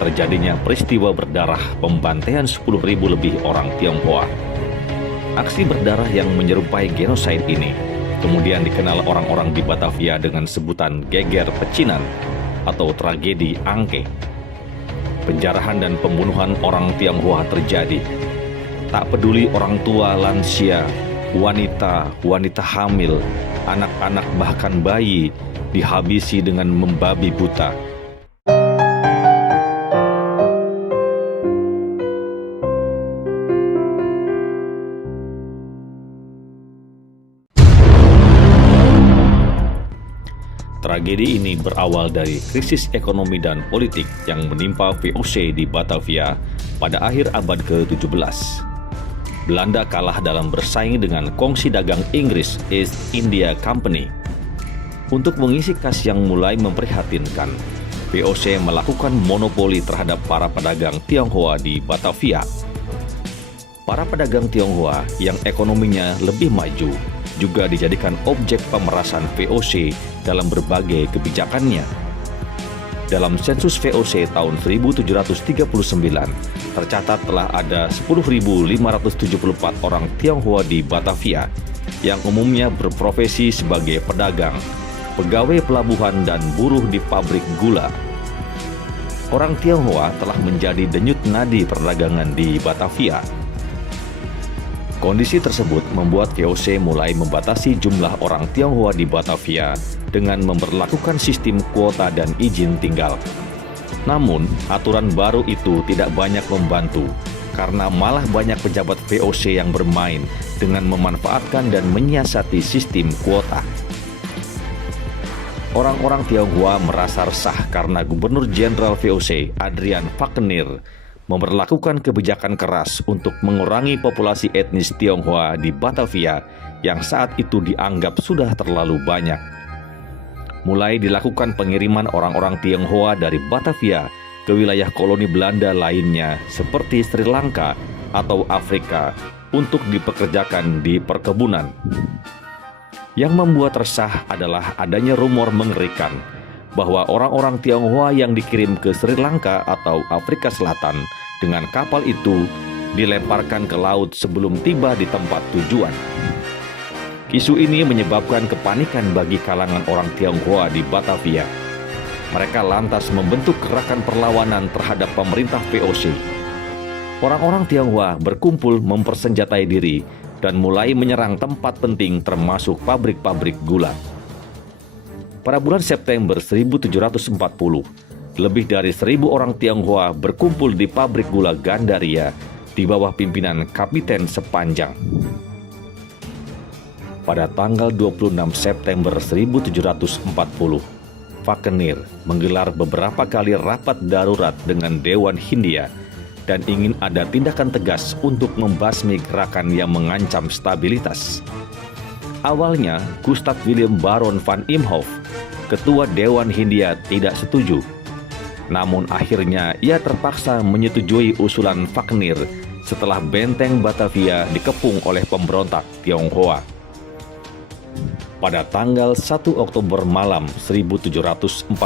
terjadinya peristiwa berdarah pembantaian 10.000 lebih orang Tionghoa. Aksi berdarah yang menyerupai genosida ini kemudian dikenal orang-orang di Batavia dengan sebutan geger pecinan atau tragedi Angke. Penjarahan dan pembunuhan orang Tionghoa terjadi. Tak peduli orang tua, lansia, wanita, wanita hamil, anak-anak bahkan bayi dihabisi dengan membabi buta. Tragedi ini berawal dari krisis ekonomi dan politik yang menimpa VOC di Batavia pada akhir abad ke-17. Belanda kalah dalam bersaing dengan kongsi dagang Inggris East India Company. Untuk mengisi kas yang mulai memprihatinkan, VOC melakukan monopoli terhadap para pedagang Tionghoa di Batavia. Para pedagang Tionghoa yang ekonominya lebih maju juga dijadikan objek pemerasan VOC dalam berbagai kebijakannya. Dalam sensus VOC tahun 1739, tercatat telah ada 10.574 orang Tionghoa di Batavia yang umumnya berprofesi sebagai pedagang, pegawai pelabuhan, dan buruh di pabrik gula. Orang Tionghoa telah menjadi denyut nadi perdagangan di Batavia. Kondisi tersebut membuat VOC mulai membatasi jumlah orang Tionghoa di Batavia dengan memberlakukan sistem kuota dan izin tinggal. Namun, aturan baru itu tidak banyak membantu karena malah banyak pejabat VOC yang bermain dengan memanfaatkan dan menyiasati sistem kuota. Orang-orang Tionghoa merasa resah karena Gubernur Jenderal VOC Adrian Falkenir memberlakukan kebijakan keras untuk mengurangi populasi etnis Tionghoa di Batavia yang saat itu dianggap sudah terlalu banyak. Mulai dilakukan pengiriman orang-orang Tionghoa dari Batavia ke wilayah koloni Belanda lainnya seperti Sri Lanka atau Afrika untuk dipekerjakan di perkebunan. Yang membuat resah adalah adanya rumor mengerikan bahwa orang-orang Tionghoa yang dikirim ke Sri Lanka atau Afrika Selatan dengan kapal itu dilemparkan ke laut sebelum tiba di tempat tujuan. Isu ini menyebabkan kepanikan bagi kalangan orang Tionghoa di Batavia. Mereka lantas membentuk gerakan perlawanan terhadap pemerintah VOC. Orang-orang Tionghoa berkumpul mempersenjatai diri dan mulai menyerang tempat penting termasuk pabrik-pabrik gula. Pada bulan September 1740, lebih dari 1.000 orang Tionghoa berkumpul di pabrik gula Gandaria di bawah pimpinan Kapiten Sepanjang. Pada tanggal 26 September 1740, Falkenir menggelar beberapa kali rapat darurat dengan Dewan Hindia dan ingin ada tindakan tegas untuk membasmi gerakan yang mengancam stabilitas. Awalnya, Gustav William Baron van Imhoff, Ketua Dewan Hindia, tidak setuju. Namun akhirnya ia terpaksa menyetujui usulan Falkenir setelah benteng Batavia dikepung oleh pemberontak Tionghoa. Pada tanggal 1 Oktober malam 1740,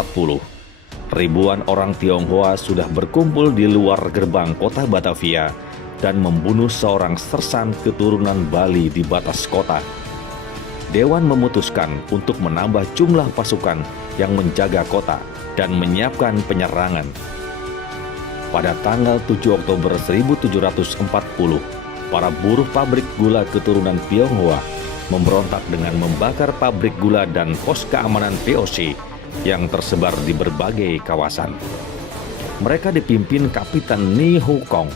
ribuan orang Tionghoa sudah berkumpul di luar gerbang kota Batavia dan membunuh seorang sersan keturunan Bali di batas kota. Dewan memutuskan untuk menambah jumlah pasukan yang menjaga kota dan menyiapkan penyerangan. Pada tanggal 7 Oktober 1740, para buruh pabrik gula keturunan Tionghoa memberontak dengan membakar pabrik gula dan pos keamanan VOC yang tersebar di berbagai kawasan. Mereka dipimpin Kapitan Ni Hu Kong,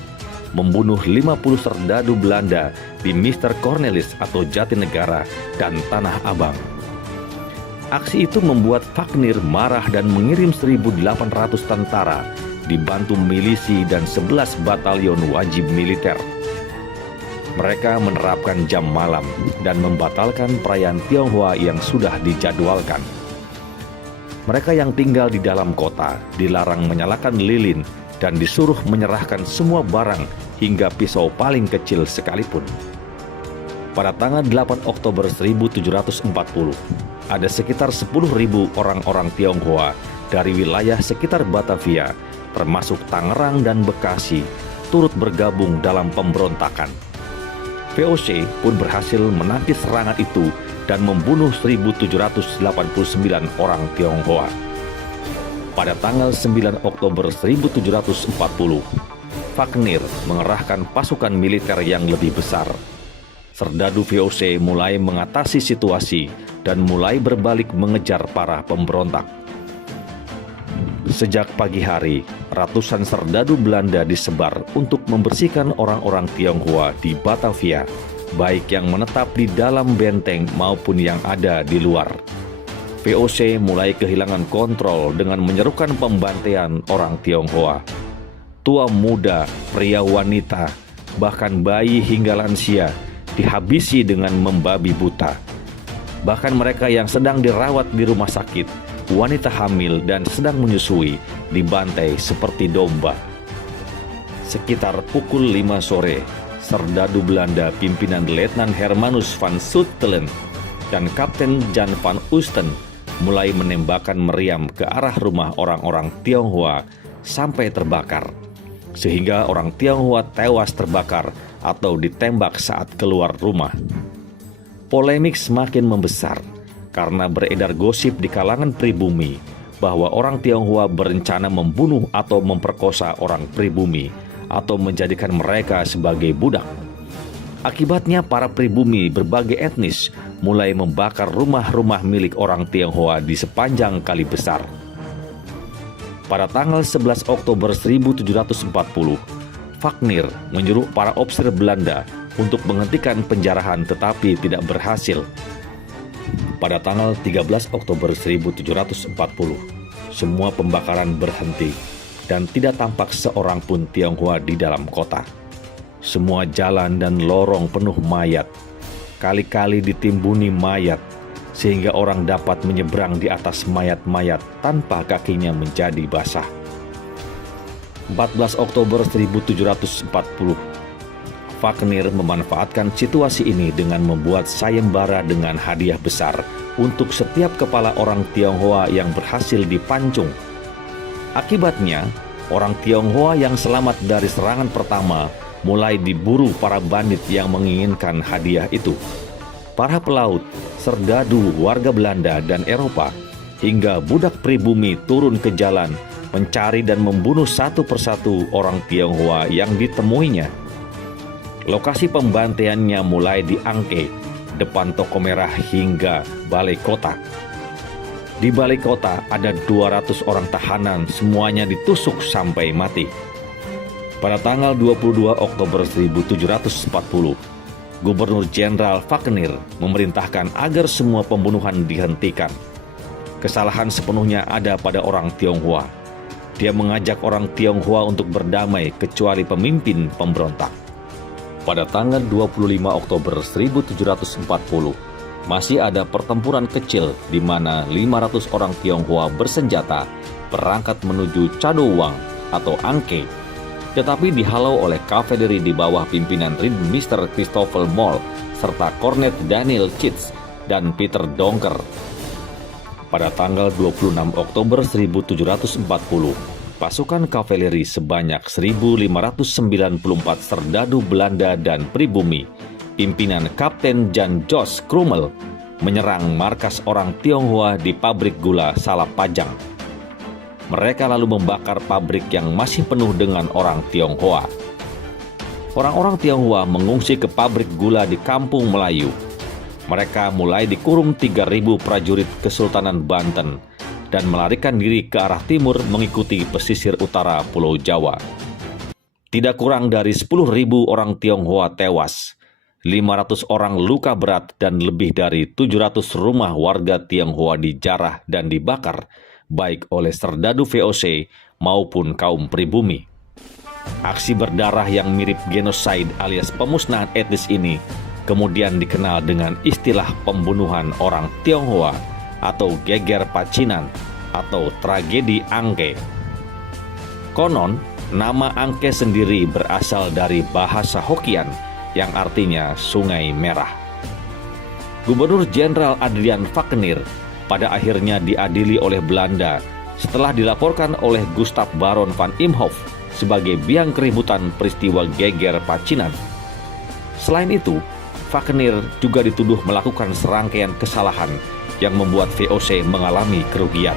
membunuh 50 serdadu Belanda di Mr. Cornelis atau Jatinegara dan Tanah Abang. Aksi itu membuat Falkenir marah dan mengirim 1.800 tentara dibantu milisi dan 11 batalion wajib militer. Mereka menerapkan jam malam dan membatalkan perayaan Tionghoa yang sudah dijadwalkan. Mereka yang tinggal di dalam kota dilarang menyalakan lilin dan disuruh menyerahkan semua barang hingga pisau paling kecil sekalipun. Pada tanggal 8 Oktober 1740, ada sekitar 10.000 orang-orang Tionghoa dari wilayah sekitar Batavia termasuk Tangerang dan Bekasi, turut bergabung dalam pemberontakan. VOC pun berhasil menangkis serangan itu dan membunuh 1.789 orang Tionghoa. Pada tanggal 9 Oktober 1740, Wagner mengerahkan pasukan militer yang lebih besar. Serdadu VOC mulai mengatasi situasi dan mulai berbalik mengejar para pemberontak. Sejak pagi hari, ratusan serdadu Belanda disebar untuk membersihkan orang-orang Tionghoa di Batavia, baik yang menetap di dalam benteng maupun yang ada di luar. VOC mulai kehilangan kontrol dengan menyerukan pembantaian orang Tionghoa. Tua muda, pria wanita, bahkan bayi hingga lansia dihabisi dengan membabi buta. Bahkan mereka yang sedang dirawat di rumah sakit, wanita hamil dan sedang menyusui dibantai seperti domba. Sekitar pukul 5 sore, serdadu Belanda pimpinan Letnan Hermanus van Zutphen dan Kapten Jan van Oosten mulai menembakkan meriam ke arah rumah orang-orang Tionghoa sampai terbakar, sehingga orang Tionghoa tewas terbakar atau ditembak saat keluar rumah. Polemik semakin membesar karena beredar gosip di kalangan pribumi bahwa orang Tionghoa berencana membunuh atau memperkosa orang pribumi atau menjadikan mereka sebagai budak. Akibatnya para pribumi berbagai etnis mulai membakar rumah-rumah milik orang Tionghoa di sepanjang Kali Besar. Pada tanggal 11 Oktober 1740, Wagner menyuruh para ofisir Belanda untuk menghentikan penjarahan tetapi tidak berhasil. Pada tanggal 13 Oktober 1740, semua pembakaran berhenti dan tidak tampak seorang pun Tionghoa di dalam kota. Semua jalan dan lorong penuh mayat, kali-kali ditimbuni mayat, sehingga orang dapat menyeberang di atas mayat-mayat tanpa kakinya menjadi basah. 14 Oktober 1740, Wagner memanfaatkan situasi ini dengan membuat sayembara dengan hadiah besar untuk setiap kepala orang Tionghoa yang berhasil dipancung. Akibatnya, orang Tionghoa yang selamat dari serangan pertama mulai diburu para bandit yang menginginkan hadiah itu. Para pelaut, serdadu, warga Belanda dan Eropa, hingga budak pribumi turun ke jalan mencari dan membunuh satu persatu orang Tionghoa yang ditemuinya. Lokasi pembantaiannya mulai di Angke, depan Toko Merah hingga Balai Kota. Di Balai Kota ada 200 orang tahanan, semuanya ditusuk sampai mati. Pada tanggal 22 Oktober 1740, Gubernur Jenderal Wagner memerintahkan agar semua pembunuhan dihentikan. Kesalahan sepenuhnya ada pada orang Tionghoa. Dia mengajak orang Tionghoa untuk berdamai kecuali pemimpin pemberontak. Pada tanggal 25 Oktober 1740, masih ada pertempuran kecil di mana 500 orang Tionghoa bersenjata berangkat menuju Cadowang atau Angke, tetapi dihalau oleh kavaleri di bawah pimpinan Ridmeister Christoffel Moll serta Kornet Daniel Kitz dan Peter Donker. Pada tanggal 26 Oktober 1740, pasukan kavaleri sebanyak 1.594 serdadu Belanda dan pribumi, pimpinan Kapten Jan Jos Krummel, menyerang markas orang Tionghoa di pabrik gula Salapajang. Mereka lalu membakar pabrik yang masih penuh dengan orang Tionghoa. Orang-orang Tionghoa mengungsi ke pabrik gula di Kampung Melayu. Mereka mulai dikurung 3.000 prajurit Kesultanan Banten dan melarikan diri ke arah timur mengikuti pesisir utara Pulau Jawa. Tidak kurang dari 10.000 orang Tionghoa tewas, 500 orang luka berat dan lebih dari 700 rumah warga Tionghoa dijarah dan dibakar, baik oleh serdadu VOC maupun kaum pribumi. Aksi berdarah yang mirip genosida alias pemusnahan etnis ini kemudian dikenal dengan istilah pembunuhan orang Tionghoa atau geger Pacinan atau tragedi Angke. Konon, nama Angke sendiri berasal dari bahasa Hokkien yang artinya sungai merah. Gubernur Jenderal Adrian Wagner pada akhirnya diadili oleh Belanda setelah dilaporkan oleh Gustav Baron van Imhoff sebagai biang keributan peristiwa geger Pacinan. Selain itu, Wagner juga dituduh melakukan serangkaian kesalahan yang membuat VOC mengalami kerugian.